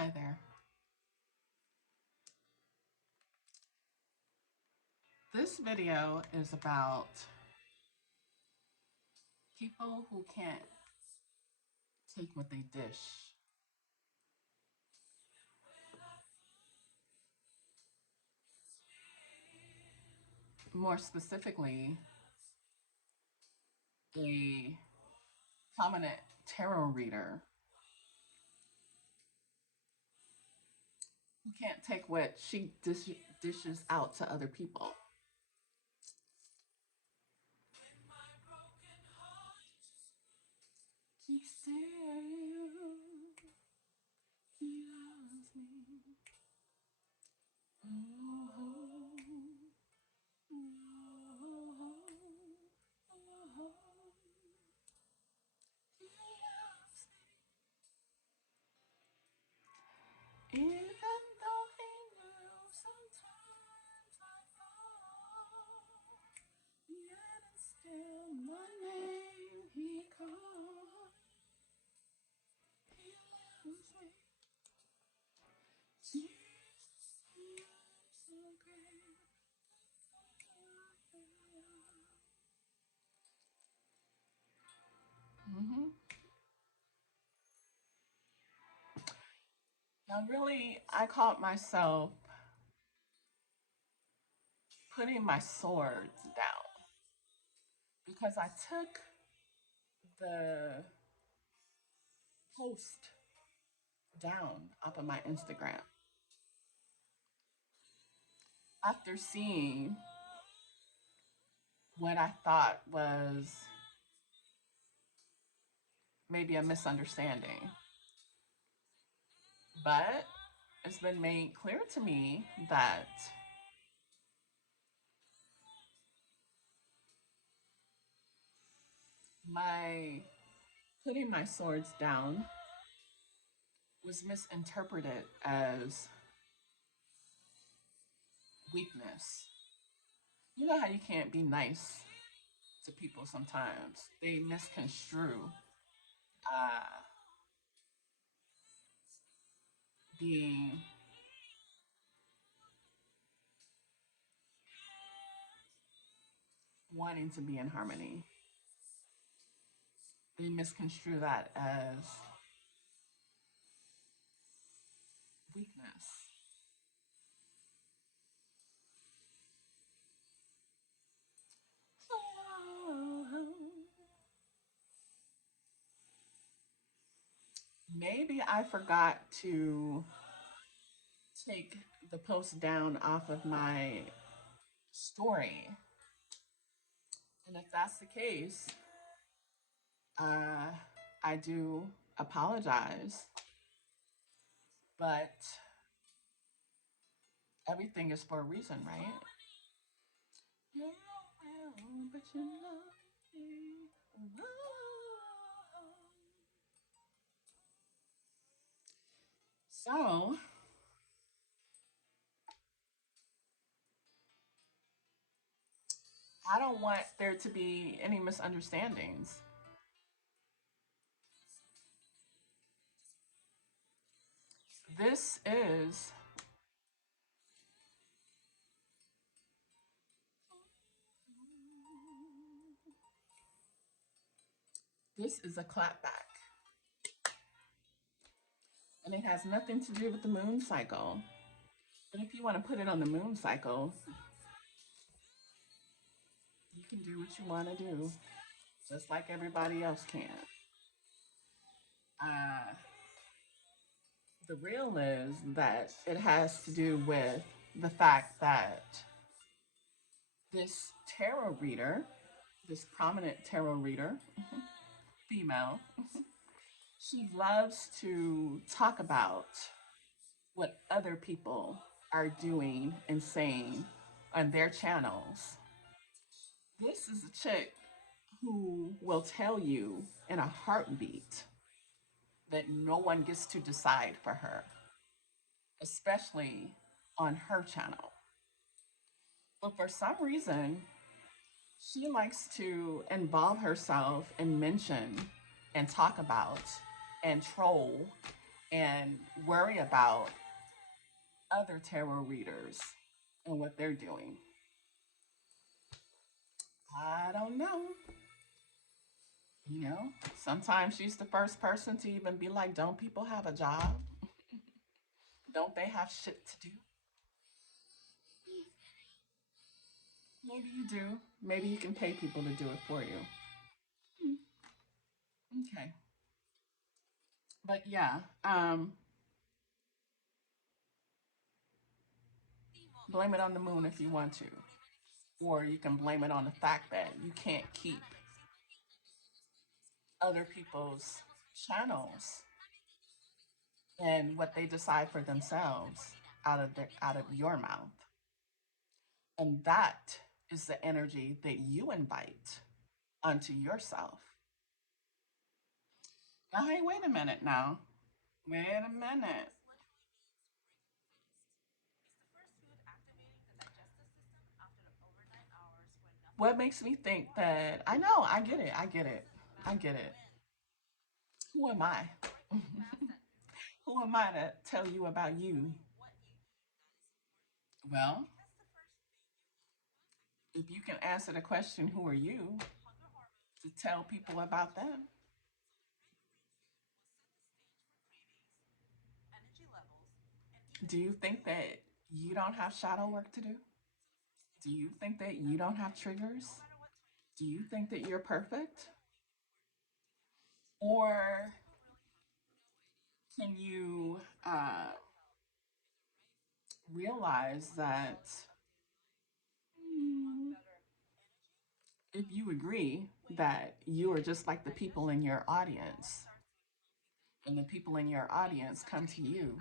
Hi there. This video is about people who can't take what they dish. More specifically, a prominent tarot reader who can't take what she dishes out to other people. Keep saying he loves me. Oh, oh, oh, oh, he loves me. Even though he knew sometimes I fall, yet it's still my name he called. He loves me. Jesus, I'm so grateful. Mm-hmm. Now, really, I caught myself putting my swords down because I took the post down off of my Instagram after seeing what I thought was maybe a misunderstanding. But it's been made clear to me that my putting my swords down was misinterpreted as weakness. You know how you can't be nice to people sometimes? They misconstrue uh, being wanting to be in harmony. They misconstrue that as weakness. Maybe I forgot to take the post down off of my story. And if that's the case, uh, I do apologize. But everything is for a reason, right? You're around, but you love me. So, I don't want there to be any misunderstandings. This is a clapback, and it has nothing to do with the moon cycle. But if you want to put it on the moon cycle, you can do what you want to do, just like everybody else can. Uh, the real is that it has to do with the fact that this tarot reader, this prominent tarot reader, female, she loves to talk about what other people are doing and saying on their channels. This is a chick who will tell you in a heartbeat that no one gets to decide for her, especially on her channel. But for some reason, she likes to involve herself and mention and talk about and troll and worry about other tarot readers and what they're doing. I don't know. You know, sometimes she's the first person to even be like, don't people have a job? Don't they have shit to do? Maybe you do. Maybe you can pay people to do it for you. Hmm, okay. But yeah, blame it on the moon if you want to. Or you can blame it on the fact that you can't keep other people's channels and what they decide for themselves out of your mouth. And that is the energy that you invite unto yourself. Now, hey, wait a minute now. Wait a minute. What makes me think that I know, I get it, I get it, I get it. Who am I? Who am I to tell you about you? Well, if you can answer the question, who are you, to tell people about them? Do you think that you don't have shadow work to do? Do you think that you don't have triggers? Do you think that you're perfect? Or can you realize that mm, if you agree that you are just like the people in your audience, and the people in your audience come to you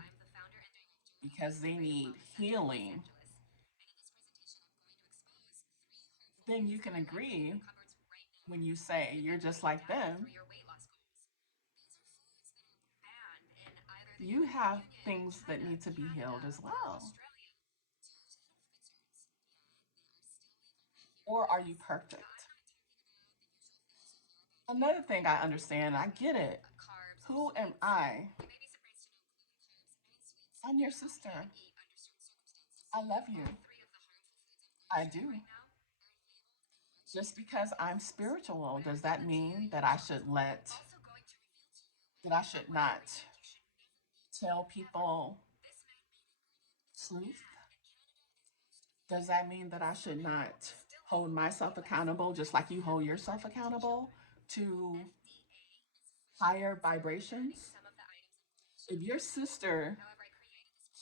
because they need healing, then you can agree when you say you're just like them. You have things that need to be healed as well. Or are you perfect? Another thing I understand, I get it. Who am I? I'm your sister. I love you. I do. Just because I'm spiritual, does that mean that I should not tell people truth? Does that mean that I should not hold myself accountable just like you hold yourself accountable to higher vibrations? If your sister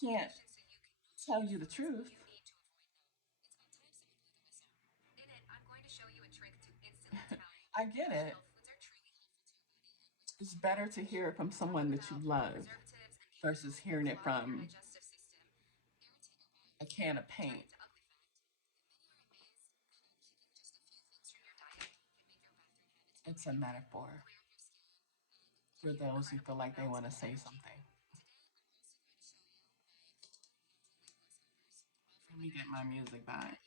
can't tell you the truth, I get it. It's better to hear it from someone that you love versus hearing it from a can of paint. It's a metaphor for those who feel like they want to say something. Let me get my music back.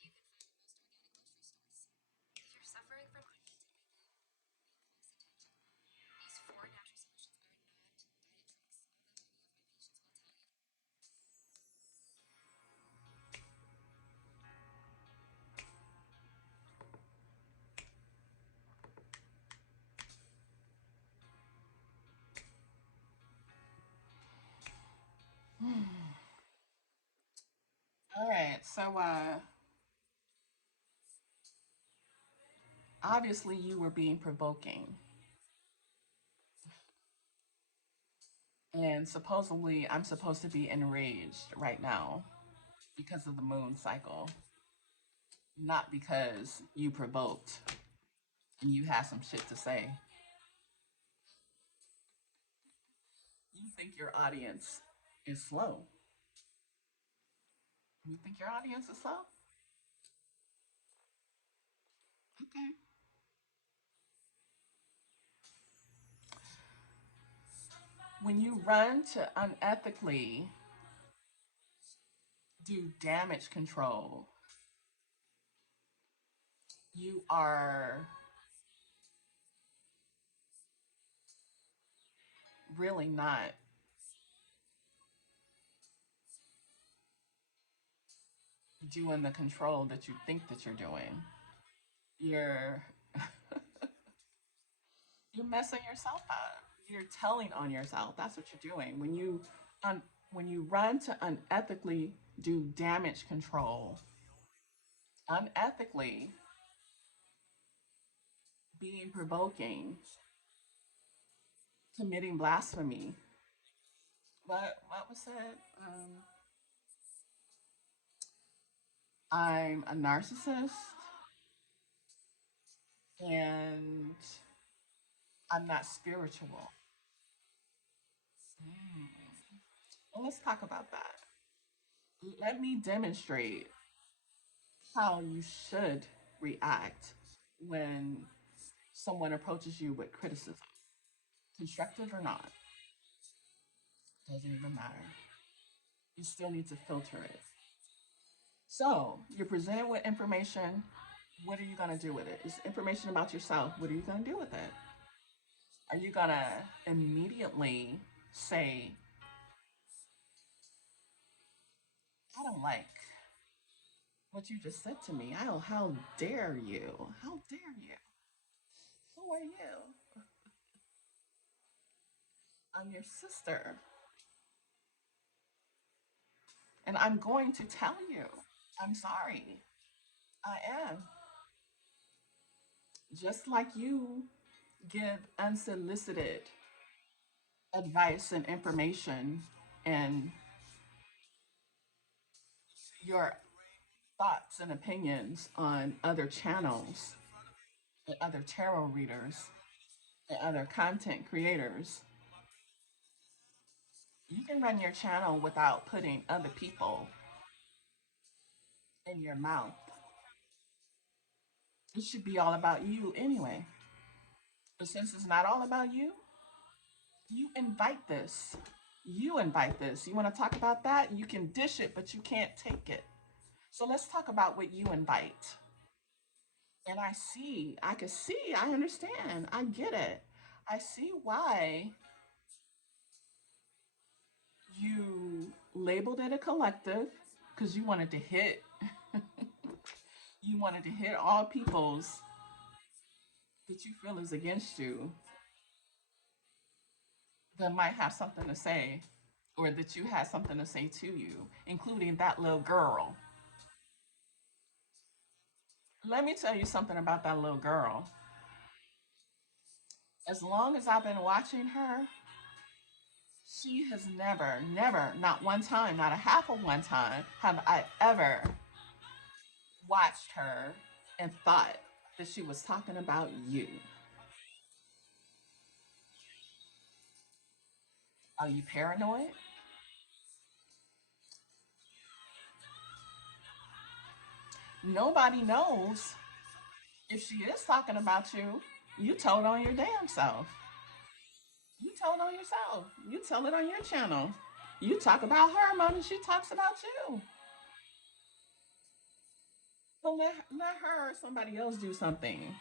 All right, so obviously you were being provoking, and supposedly I'm supposed to be enraged right now because of the moon cycle, not because you provoked and you have some shit to say. You think your audience is slow. You think your audience is slow? Okay. When you run to unethically do damage control, you are really not doing the control that you think that you're doing. You're you're messing yourself up. You're telling on yourself. That's what you're doing un, when you run to unethically do damage control. Unethically being provoking, committing blasphemy. What was said? I'm a narcissist and I'm not spiritual. Mm. Well, let's talk about that. Let me demonstrate how you should react when someone approaches you with criticism, constructive or not, doesn't even matter. You still need to filter it. So you're presented with information. What are you going to do with it? It's information about yourself. What are you going to do with it? Are you going to immediately say, I don't like what you just said to me? How dare you? How dare you? Who are you? I'm your sister. And I'm going to tell you, I'm sorry. I am. Just like you give unsolicited advice and information and your thoughts and opinions on other channels and other tarot readers and other content creators, you can run your channel without putting other people in your mouth. It should be all about you anyway. But since it's not all about you, you invite this. You invite this. You want to talk about that? You can dish it, but you can't take it. So let's talk about what you invite. And I can see, I understand, I get it. I see why you labeled it a collective because you wanted to hit, you wanted to hit all peoples that you feel is against you that might have something to say or that you had something to say to you, including that little girl. Let me tell you something about that little girl. As long as I've been watching her, she has never, not one time, not a half of one time, have I ever watched her and thought that she was talking about you. Are you paranoid? Nobody knows if she is talking about you. You told on your damn self. You told on yourself. You tell it on your channel. You talk about her more than she talks about you. But let her or somebody else do something.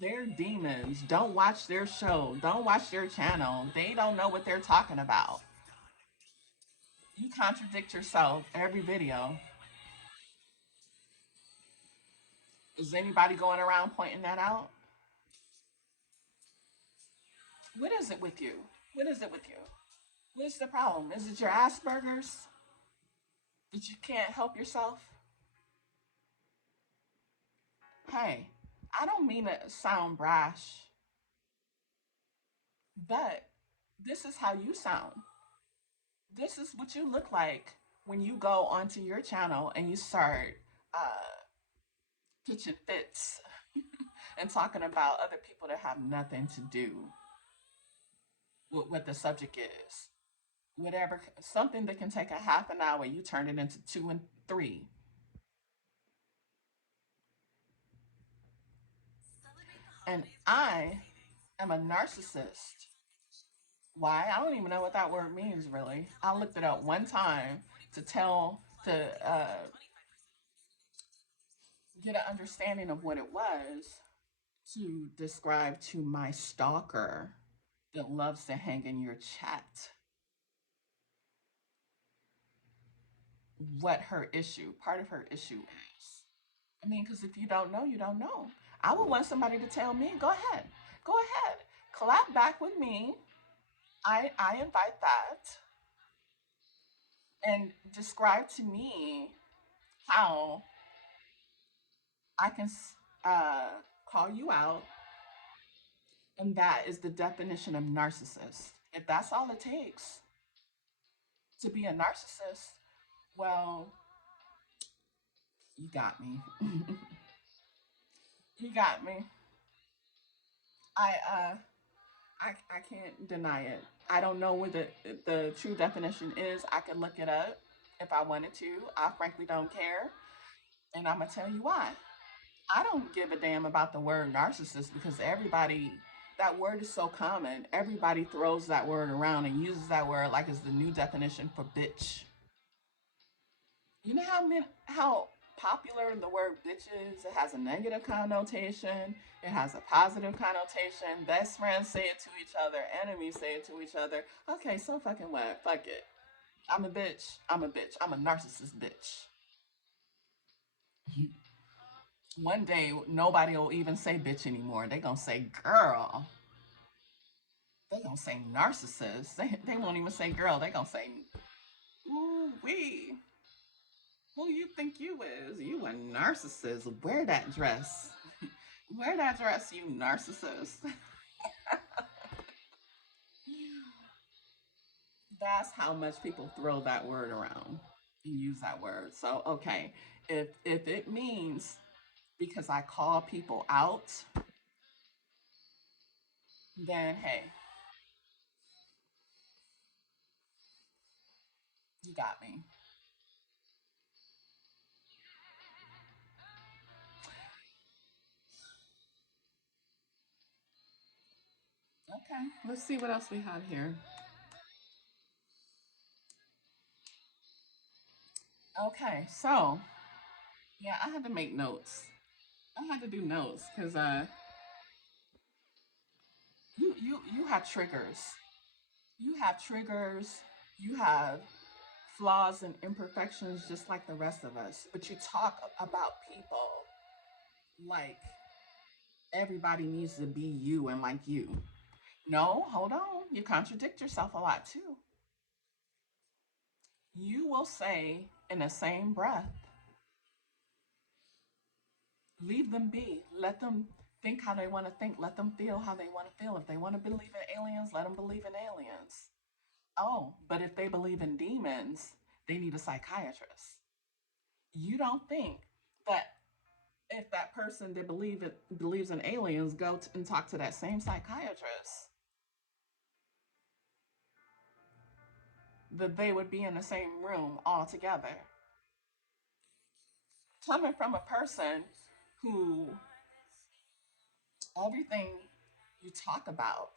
They're demons. Don't watch their show. Don't watch their channel. They don't know what they're talking about. You contradict yourself every video. Is anybody going around pointing that out? What is it with you? What is it with you? What's the problem? Is it your Asperger's? That you can't help yourself? Hey, I don't mean to sound brash, but this is how you sound. This is what you look like when you go onto your channel and you start pitching fits and talking about other people that have nothing to do with what the subject is. Whatever, something that can take a half an hour, you turn it into 2 and 3. And I am a narcissist. Why? I don't even know what that word means really. I looked it up one time to get an understanding of what it was to describe to my stalker that loves to hang in your chat. what her issue, part of her issue is. I mean, because if you don't know, you don't know. I would want somebody to tell me, go ahead, go ahead, clap back with me. I invite that and describe to me how I can call you out. And that is the definition of narcissist. If that's all it takes to be a narcissist, well, you got me. You got me. I I can't deny it. I don't know what the true definition is. I could look it up if I wanted to. I frankly don't care, and I'm gonna tell you why. I don't give a damn about the word narcissist because everybody, that word is so common. Everybody throws that word around and uses that word like it's the new definition for bitch. You know how popular the word bitch is? It has a negative connotation, it has a positive connotation. Best friends say it to each other, enemies say it to each other. Okay, so fucking what? Fuck it. I'm a bitch. I'm a bitch. I'm a narcissist bitch. One day nobody will even say bitch anymore. They gonna say girl. They gonna say narcissist. They won't even say girl. They gonna say ooh wee. Who you think you is? You a narcissist. Wear that dress. Wear that dress, you narcissist. That's how much people throw that word around and use that word. So okay, if it means because I call people out, then hey, you got me. Okay, let's see what else we have here. Okay, so yeah, I had to make notes. I had to do notes because you have triggers. You have triggers. You have flaws and imperfections just like the rest of us. But you talk about people like everybody needs to be you and like you. No, hold on. You contradict yourself a lot too. You will say in the same breath, leave them be. Let them think how they want to think. Let them feel how they want to feel. If they want to believe in aliens, let them believe in aliens. Oh, but if they believe in demons, they need a psychiatrist. You don't think that if that person that believes in aliens and talk to that same psychiatrist, that they would be in the same room all together. Coming from a person who everything you talk about,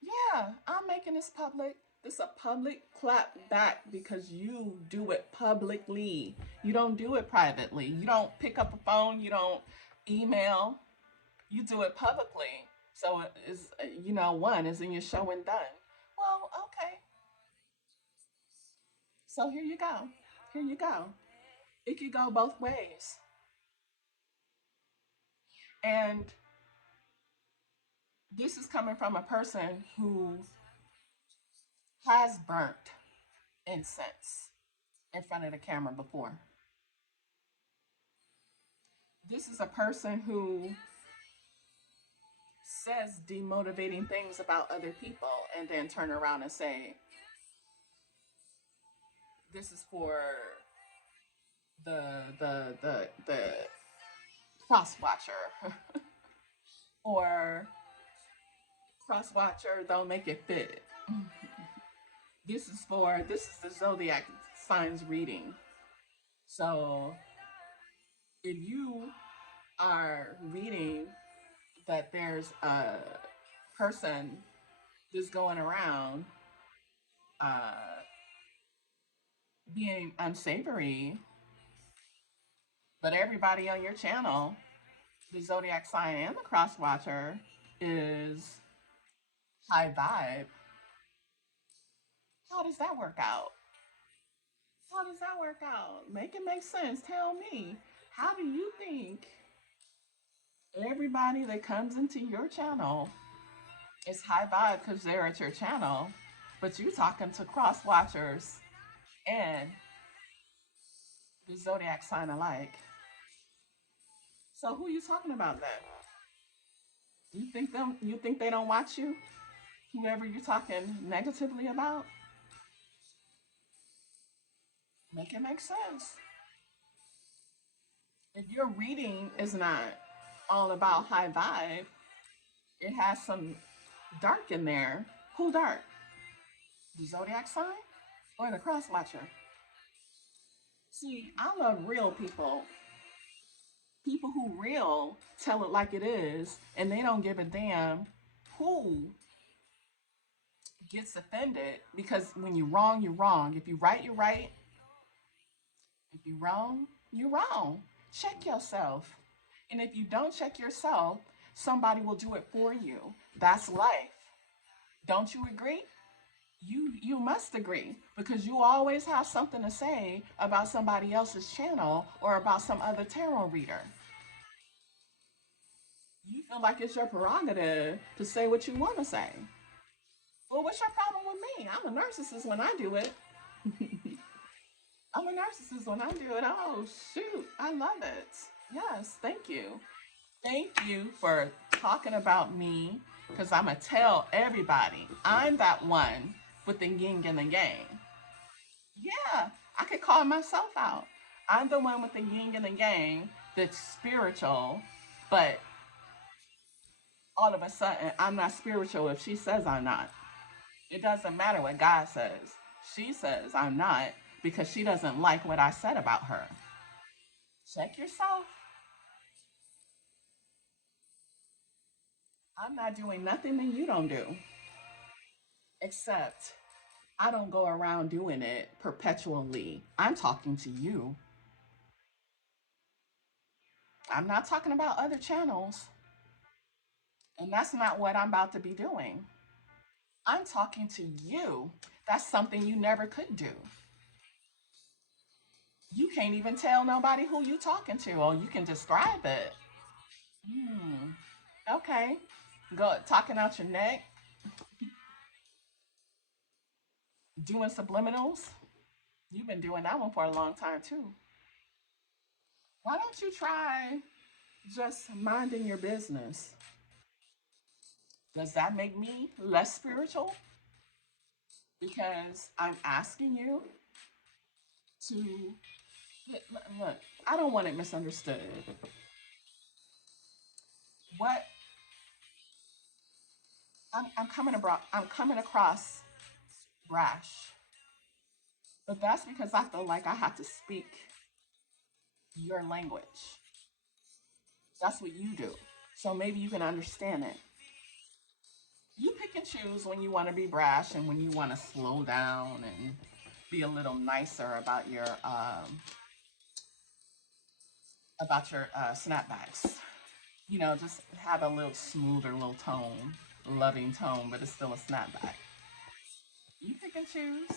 yeah, I'm making this public. This a public clap back because you do it publicly. You don't do it privately. You don't pick up a phone. You don't email. You do it publicly. So it's one is in your show and done. Well, okay. So here you go. Here you go. It could go both ways. And this is coming from a person who has burnt incense in front of the camera before. This is a person who says demotivating things about other people and then turn around and say, this is for the cross watcher or cross watcher don't make it fit. This is the zodiac signs reading. So if you are reading that there's a person that's going around uh, being unsavory, but everybody on your channel, the zodiac sign and the cross watcher, is high vibe, how does that work out? How does that work out? Make it make sense. Tell me. How do you think everybody that comes into your channel is high vibe because they're at your channel, but you talking to cross watchers and the zodiac sign alike? So who you talking about then? You think they don't watch you? Whoever you're talking negatively about? Make it make sense. If your reading is not all about high vibe, it has some dark in there. Who dark? The zodiac sign or the cross watcher? See, I love real people. People who real tell it like it is, and they don't give a damn who gets offended, because when you're wrong, you're wrong. If you're right, you're right. If you're wrong, you're wrong. Check yourself. And if you don't check yourself, somebody will do it for you. That's life. Don't you agree? You must agree, because you always have something to say about somebody else's channel or about some other tarot reader. You feel like it's your prerogative to say what you want to say. Well, what's your problem with me? I'm a narcissist when I do it. I'm a narcissist when I do it. Oh, shoot. I love it. Yes, thank you. Thank you for talking about me, because I'm going to tell everybody I'm that one with the yin and the yang. Yeah, I could call myself out. I'm the one with the yin and the yang that's spiritual, but all of a sudden I'm not spiritual if she says I'm not. It doesn't matter what God says. She says I'm not because she doesn't like what I said about her. Check yourself. I'm not doing nothing that you don't do, except I don't go around doing it perpetually. I'm talking to you. I'm not talking about other channels. And that's not what I'm about to be doing. I'm talking to you. That's something you never could do. You can't even tell nobody who you talking to, or you can describe it. Hmm. Okay. Go talking out your neck, doing subliminals. You've been doing that one for a long time too. Why don't you try just minding your business? Does that make me less spiritual? Because I'm asking you to look. I don't want it misunderstood. What I'm coming across brash, but that's because I feel like I have to speak your language. That's what you do. So maybe you can understand it. You pick and choose when you want to be brash and when you want to slow down and be a little nicer about your snapbacks. You know, just have a little smoother little tone, loving tone, but it's still a snapback. You pick and choose.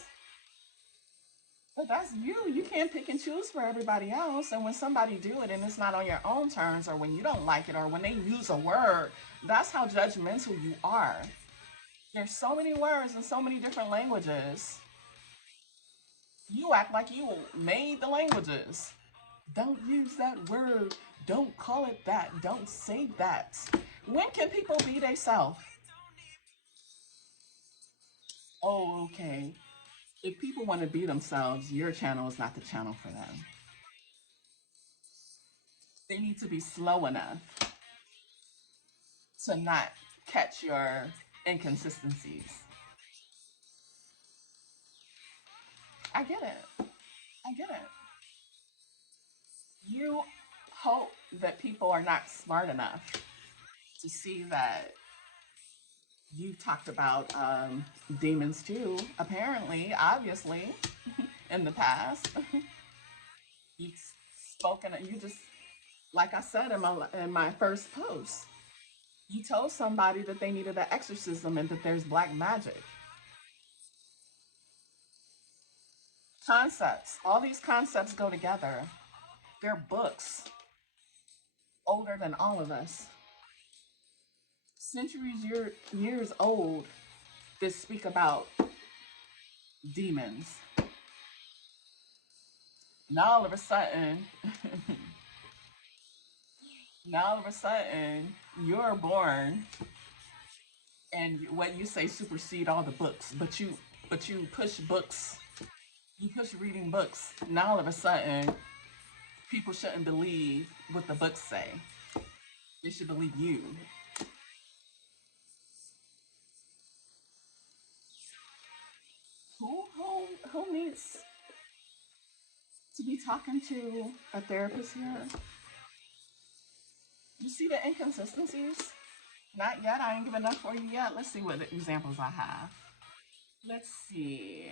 But that's you. You can't pick and choose for everybody else. And when somebody do it and it's not on your own terms, or when you don't like it, or when they use a word, that's how judgmental you are. There's so many words in so many different languages. You act like you made the languages. Don't use that word. Don't call it that. Don't say that. When can people be themselves? Oh, okay. If people want to be themselves, your channel is not the channel for them. They need to be slow enough to not catch your inconsistencies. I get it. I get it. You hope that people are not smart enough to see that you talked about demons too, apparently, obviously, in the past. You've spoken, you just, like I said in my first post, you told somebody that they needed an exorcism and that there's black magic. Concepts. All these concepts go together. They're books older than all of us, years old, that speak about demons. Now all of a sudden, now all of a sudden, you're born, and what you say supersede all the books, but you push books, you push reading books. Now all of a sudden, people shouldn't believe what the books say. They should believe you. Who needs to be talking to a therapist here? You see the inconsistencies? Not yet. I ain't give enough for you yet. Let's see what examples I have. Let's see.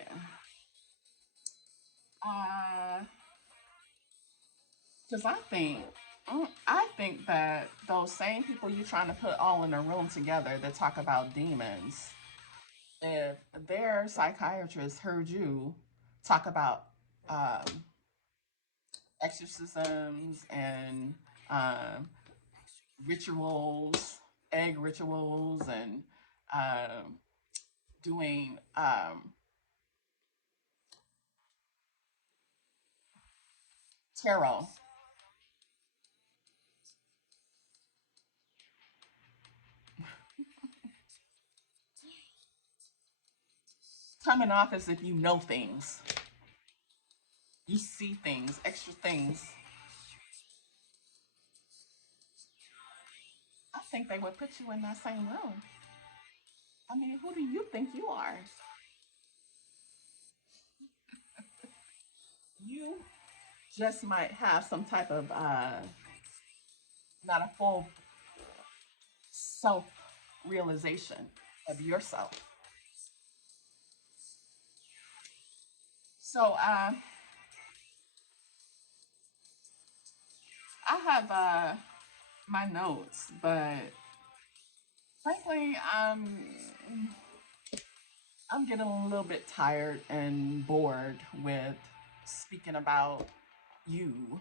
Uh, because I think that those same people you trying to put all in a room together that talk about demons, if their psychiatrist heard you talk about um, exorcisms and um, rituals, egg rituals, and um, doing tarot, coming off as if you know things, you see things, extra things, I think they would put you in that same room. I mean, who do you think you are? You just might have some type of not a full self realization of yourself. So I have my notes, but frankly, I'm getting a little bit tired and bored with speaking about you,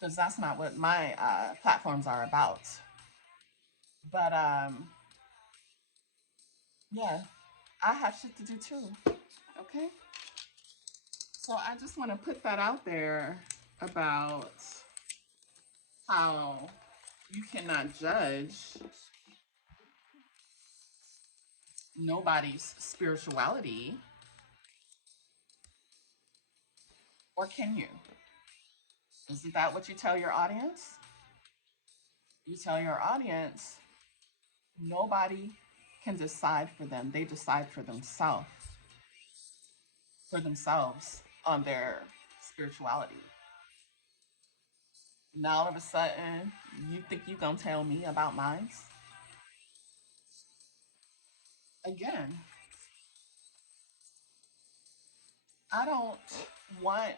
because that's not what my platforms are about. But yeah, I have shit to do too. Okay, so I just want to put that out there about how you cannot judge nobody's spirituality, or can you? Isn't that what you tell your audience? You tell your audience nobody can decide for them. They decide for themselves on their spirituality. Now all of a sudden, you think you gonna tell me about mine? Again, I don't want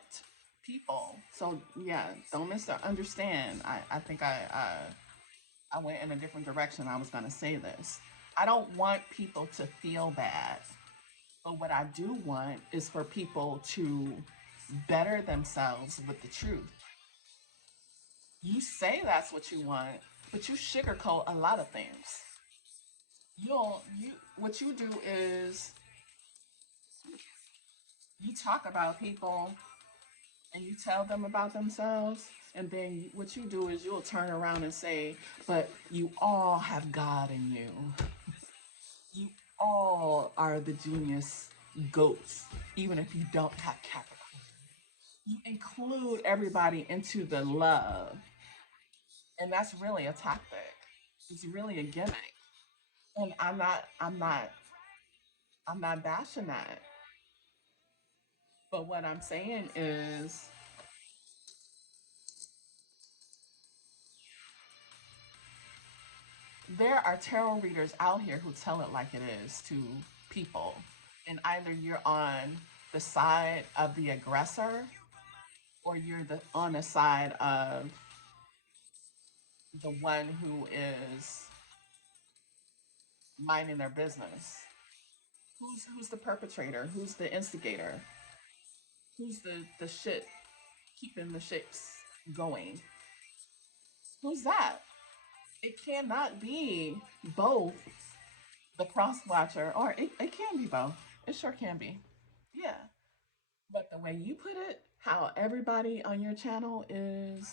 people. So yeah, don't misunderstand. I think I went in a different direction. I was gonna say this. I don't want people to feel bad. But what I do want is for people to better themselves with the truth. You say that's what you want, but you sugarcoat a lot of things. You don't, you what you do is you talk about people and you tell them about themselves, and then what you do is you'll turn around and say, but you all have God in you. You all are the genius goats, even if you don't have Capricorn. You include everybody into the love, and that's really a tactic. It's really a gimmick, and I'm not bashing that. But what I'm saying is there are tarot readers out here who tell it like it is to people, and either you're on the side of the aggressor or you're on the side of the one who is minding their business. Who's the perpetrator? Who's the instigator? Who's the shit keeping the ships going? Who's that? It cannot be both the cross watcher, or it can be both. It sure can be. Yeah. But the way you put it, how everybody on your channel is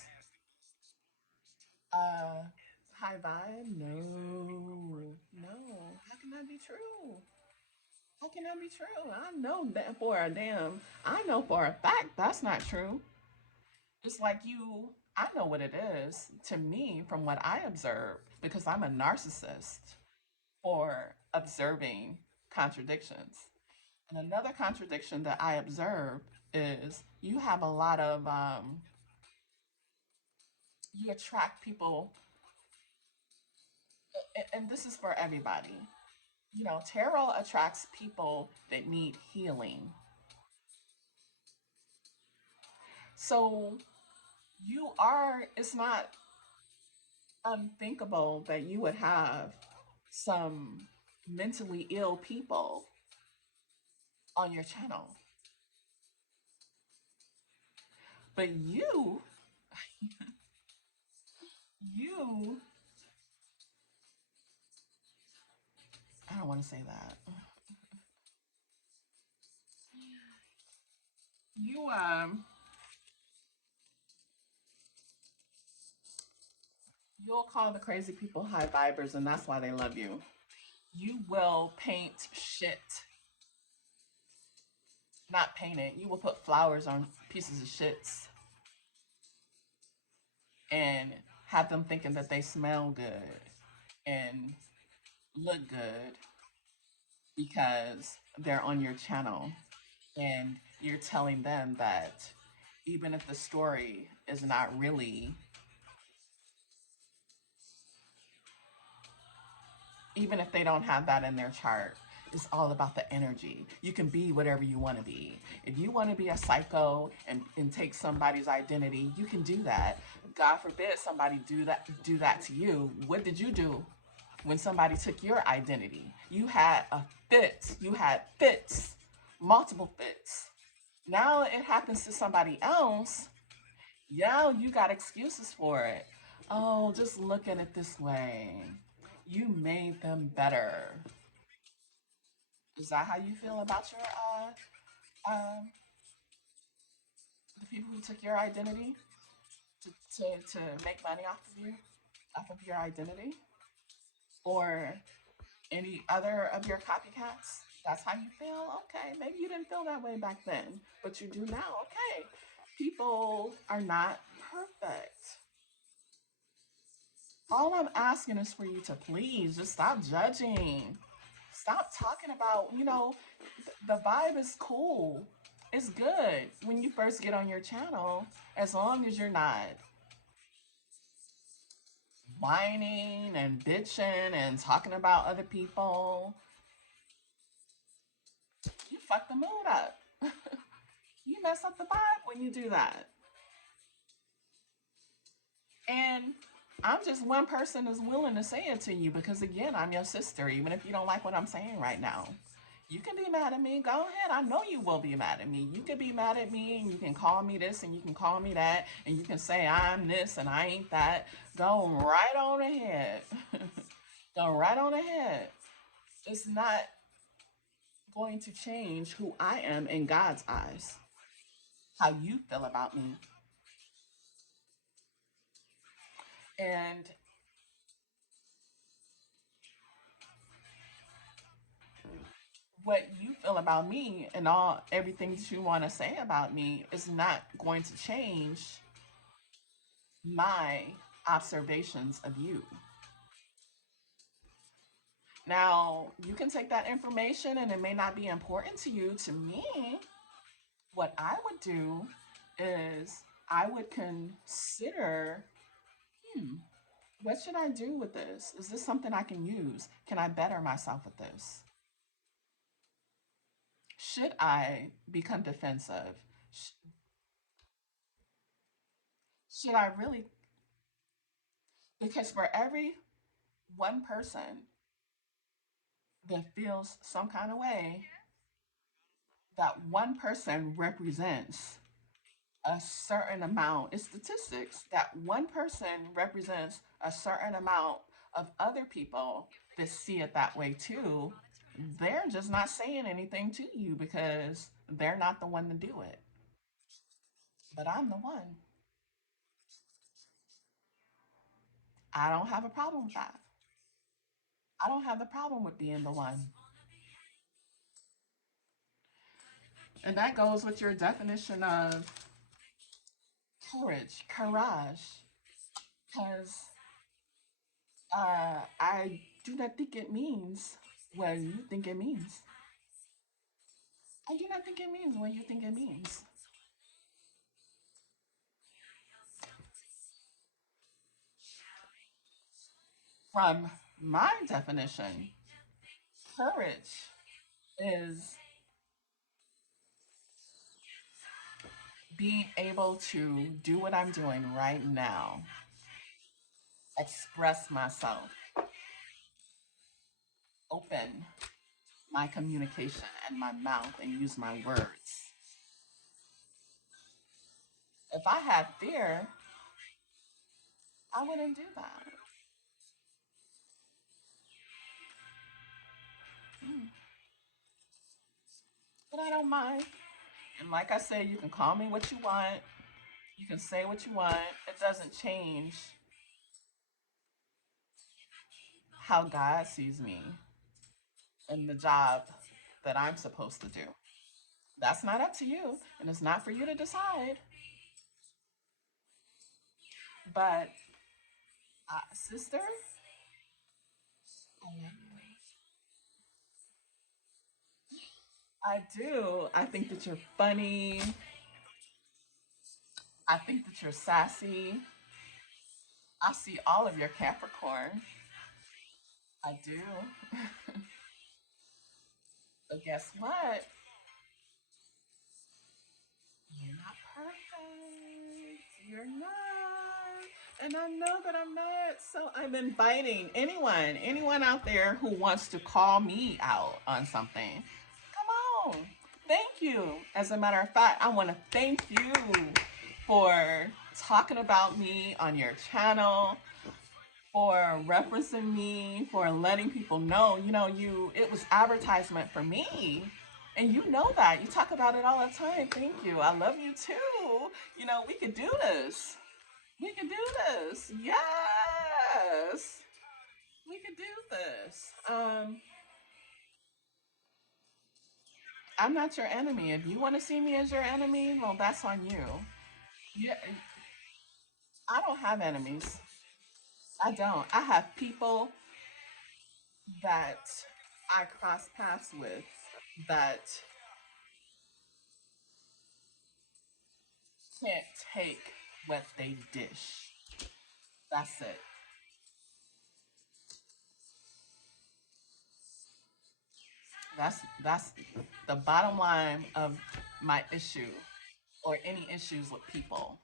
uh high vibe, no. No. How can that be true? How can that be true? I know that for a damn I know for a fact that's not true. It's like you I know what it is to me from what I observe because I'm a narcissist for observing contradictions. And another contradiction that I observe is you have a lot of you attract people, and this is for everybody. You know, tarot attracts people that need healing. So it's not unthinkable that you would have some mentally ill people on your channel. But you, I don't want to say that. You, you'll call the crazy people high vibers, and that's why they love you. You will paint shit, not paint it. You will put flowers on pieces of shits and have them thinking that they smell good and look good because they're on your channel. And you're telling them that even if the story is not really, even if they don't have that in their chart, it's all about the energy. You can be whatever you want to be. If you want to be a psycho and take somebody's identity, you can do that. God forbid somebody do that to you. What did you do when somebody took your identity? You had a fit. You had fits, multiple fits. Now it happens to somebody else. Yeah, you got excuses for it. Oh, just look at it this way. You made them better. Is that how you feel about your the people who took your identity to, to make money off of you, off of your identity? Or any other of your copycats? That's how you feel? Okay, maybe you didn't feel that way back then, but you do now. Okay. People are not perfect. All I'm asking is for you to please just stop judging. Stop talking about, the vibe is cool. It's good when you first get on your channel, as long as you're not whining and bitching and talking about other people. You fuck the mood up. You mess up the vibe when you do that. And I'm just one person is willing to say it to you because, again, I'm your sister, even if you don't like what I'm saying right now. You can be mad at me. Go ahead. I know you will be mad at me. You can be mad at me and you can call me this and you can call me that and you can say I'm this and I ain't that. Go right on ahead. Go right on ahead. It's not going to change who I am in God's eyes. How you feel about me. And what you feel about me and everything that you want to say about me is not going to change my observations of you. Now, you can take that information and it may not be important to you. To me, what I would do is I would consider, hmm, what should I do with this? Is this something I can use? Can I better myself with this? Should I become defensive? Should I really? Because for every one person that feels some kind of way, that one person represents a certain amount. It's statistics that one person represents a certain amount of other people that see it that way too. They're just not saying anything to you because they're not the one to do it. But I'm the one. I don't have a problem with that. I don't have the problem with being the one. And that goes with your definition of courage. Because I do not think it means what you think it means. I do not think it means what you think it means. From my definition, courage is being able to do what I'm doing right now, express myself, open my communication and my mouth and use my words. If I had fear, I wouldn't do that. Mm. But I don't mind. And like I said, you can call me what you want. You can say what you want. It doesn't change how God sees me and the job that I'm supposed to do. That's not up to you, and it's not for you to decide. But, sister, I love you. I do. I think that you're funny. I think that you're sassy. I see all of your Capricorn. I do. But guess what? You're not perfect. You're not. And I know that I'm not. So I'm inviting anyone out there who wants to call me out on something. Come on. Thank you. As a matter of fact, I want to thank you for talking about me on your channel, for referencing me, for letting people know, it was advertisement for me. And you know that. You talk about it all the time. Thank you. I love you too. We could do this. We could do this. Yes. We could do this. I'm not your enemy. If you want to see me as your enemy, well, that's on you. Yeah, I don't have enemies. I don't. I have people that I cross paths with that can't take what they dish. That's it. That's the bottom line of my issue or any issues with people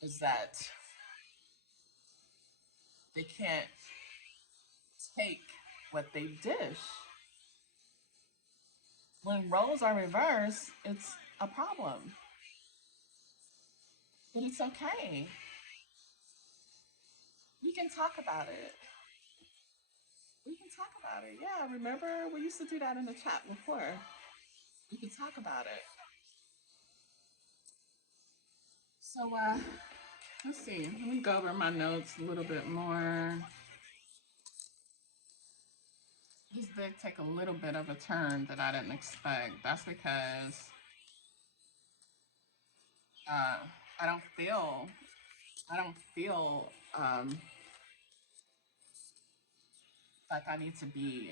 is that they can't take what they dish. When roles are reversed, it's a problem. But it's okay. We can talk about it. We can talk about it. Yeah, remember we used to do that in the chat before. We can talk about it. So let's see. Let me go over my notes a little bit more. This did take a little bit of a turn that I didn't expect. That's because uh, I don't feel I don't feel like I need to be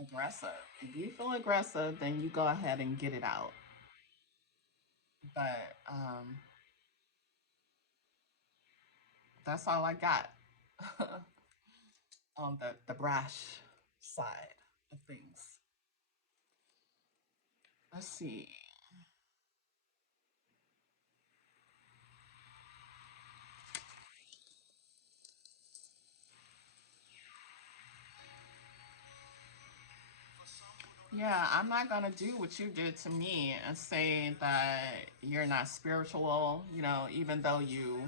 aggressive. If you feel aggressive, then you go ahead and get it out. But that's all I got on the brash side of things. Let's see. Yeah, I'm not gonna do what you did to me and say that you're not spiritual, even though you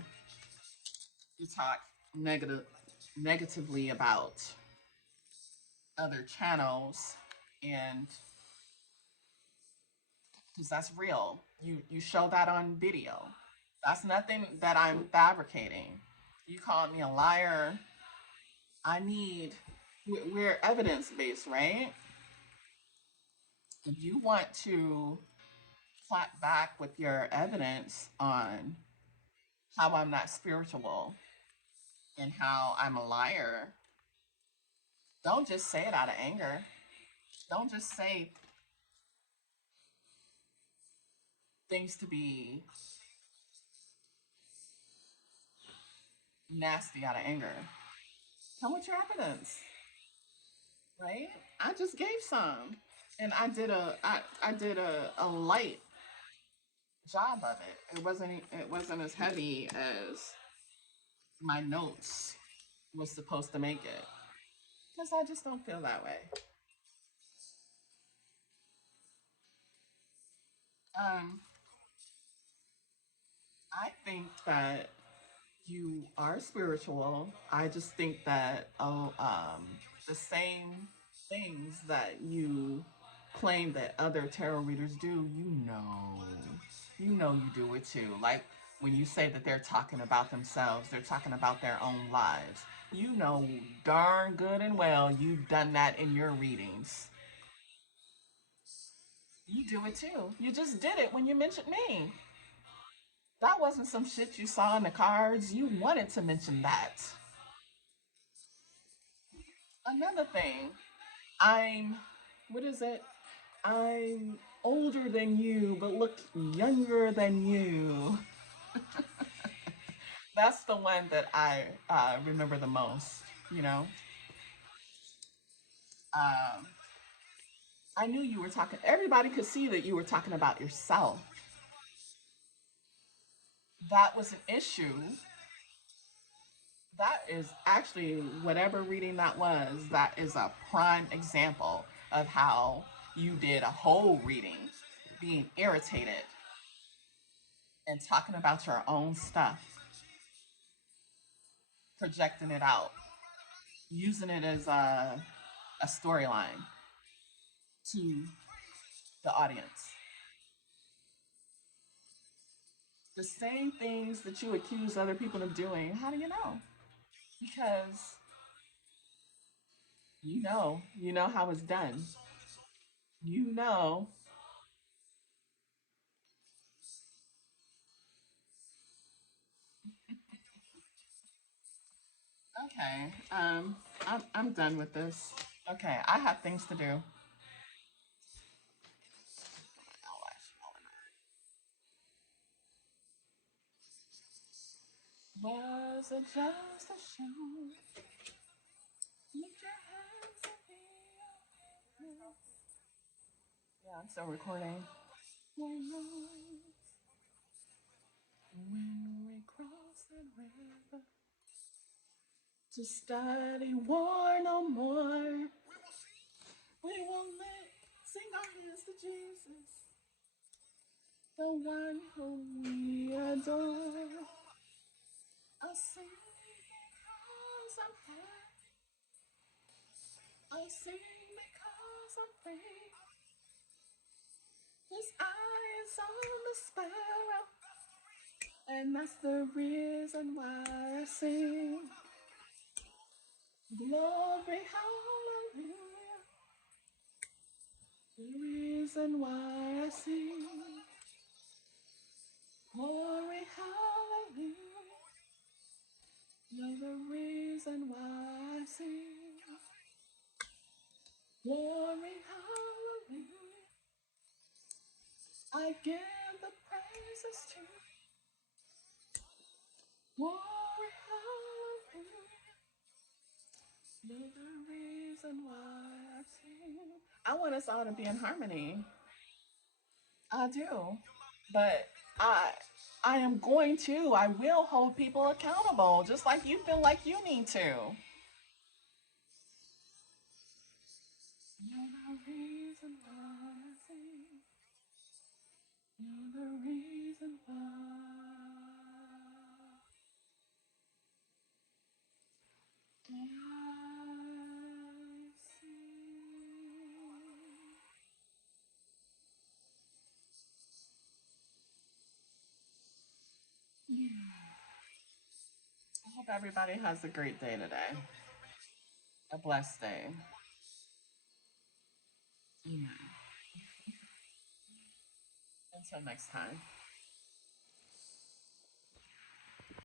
talk negative negatively about other channels, and because that's real. You show that on video. That's nothing that I'm fabricating. You called me a liar. I need we're evidence based, right? If you want to clap back with your evidence on how I'm not spiritual and how I'm a liar, don't just say it out of anger. Don't just say things to be nasty out of anger. Come with your evidence, right? I just gave some, and I did a light job of it. It wasn't as heavy as my notes was supposed to make it, because I just don't feel that way. Um, I think that you are spiritual. I just think that the same things that you claim that other tarot readers do, you do it too. Like when you say that they're talking about themselves, they're talking about their own lives. You know darn good and well you've done that in your readings. You do it too. You just did it when you mentioned me. That wasn't some shit you saw in the cards. You wanted to mention that. Another thing, I'm, what is it? I'm older than you, but look younger than you. That's the one that I remember the most, you know? Um, I knew you were talking, everybody could see that you were talking about yourself. That was an issue. That is actually, whatever reading that is a prime example of how you did a whole reading being irritated and talking about your own stuff, projecting it out, using it as a storyline to the audience. The same things that you accuse other people of doing, how do you know? Because you know how it's done. You know. Okay, I'm done with this. Okay, I have things to do. Was it just a show? Lift your hands and be okay. Yeah, I'm still recording. When we cross that river to study war no more, we will sing our hands to Jesus, the one whom we adore. I sing because I'm happy. I sing because I'm free. His eye is on the sparrow, and that's the reason why I sing. Glory, hallelujah. The reason why I sing. Glory, hallelujah. You're the reason why I sing. Glory, hallelujah. I give the praises to glory, hallelujah. You're the reason why I sing. I want us all to be in harmony. I do. But I I am going to. I will hold people accountable, just like you feel like you need to. You're the reason I hope everybody has a great day today, a blessed day. Amen. Until next time.